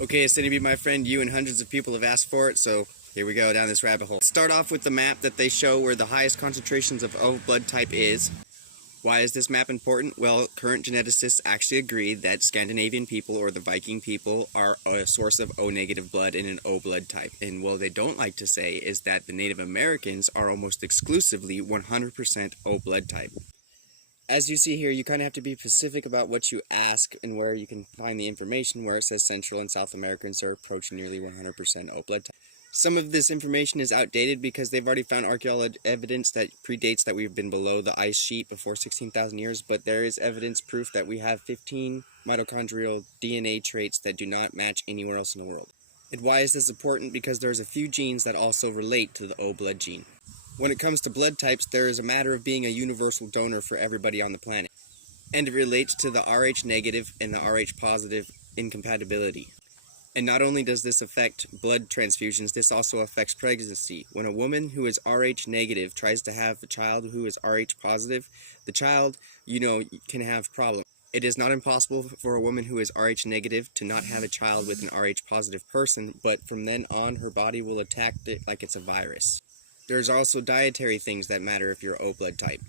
Okay, it's going to be my friend. You and hundreds of people have asked for it, so here we go down this rabbit hole. Start off with the map that they show where the highest concentrations of O blood type is. Why is this map important? Well, current geneticists actually agree that Scandinavian people or the Viking people are a source of O negative blood in an O blood type. And what they don't like to say is that the Native Americans are almost exclusively 100% O blood type. As you see here, you kind of have to be specific about what you ask and where you can find the information, where it says Central and South Americans are approaching nearly 100% O blood type. Some of this information is outdated because they've already found archaeological evidence that predates that we've been below the ice sheet before 16,000 years, but there is evidence proof that we have 15 mitochondrial DNA traits that do not match anywhere else in the world. And why is this important? Because there's a few genes that also relate to the O blood gene. When it comes to blood types, there is a matter of being a universal donor for everybody on the planet. And it relates to the Rh negative and the Rh positive incompatibility. And not only does this affect blood transfusions, this also affects pregnancy. When a woman who is Rh negative tries to have a child who is Rh positive, the child, can have problems. It is not impossible for a woman who is Rh negative to not have a child with an Rh positive person, but from then on, her body will attack it like it's a virus. There's also dietary things that matter if you're O blood type.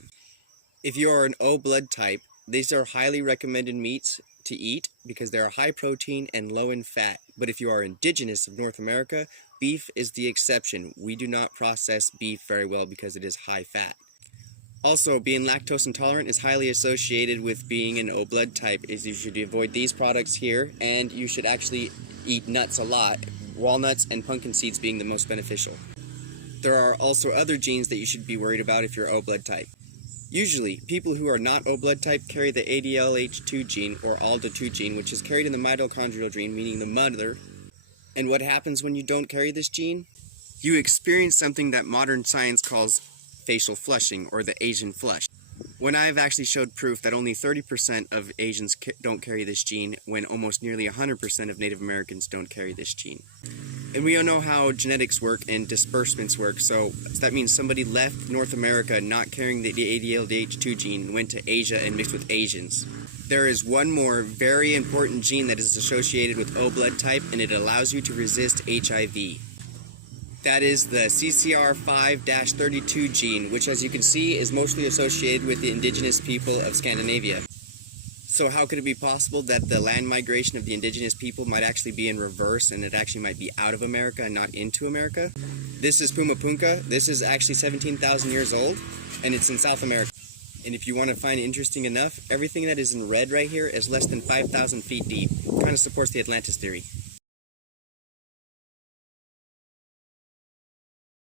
If you are an O blood type, these are highly recommended meats to eat because they are high protein and low in fat. But if you are indigenous of North America, beef is the exception. We do not process beef very well because it is high fat. Also, being lactose intolerant is highly associated with being an O blood type. Is you should avoid these products here, and you should actually eat nuts a lot, walnuts and pumpkin seeds being the most beneficial. There are also other genes that you should be worried about if you're O blood type. Usually, people who are not O blood type carry the ADLH2 gene or ALDO2 gene, which is carried in the mitochondrial gene, meaning the mother. And what happens when you don't carry this gene? You experience something that modern science calls facial flushing, or the Asian flush. When I've actually showed proof that only 30% of Asians don't carry this gene, when almost nearly 100% of Native Americans don't carry this gene. And we all know how genetics work and disbursements work, so that means somebody left North America not carrying the ADLH2 gene and went to Asia and mixed with Asians. There is one more very important gene that is associated with O blood type, and it allows you to resist HIV. That is the CCR5-32 gene, which, as you can see, is mostly associated with the indigenous people of Scandinavia. So how could it be possible that the land migration of the indigenous people might actually be in reverse, and it actually might be out of America and not into America? This is Pumapunka. This is actually 17,000 years old, and it's in South America. And if you want to find it interesting enough, everything that is in red right here is less than 5,000 feet deep. Kind of supports the Atlantis theory.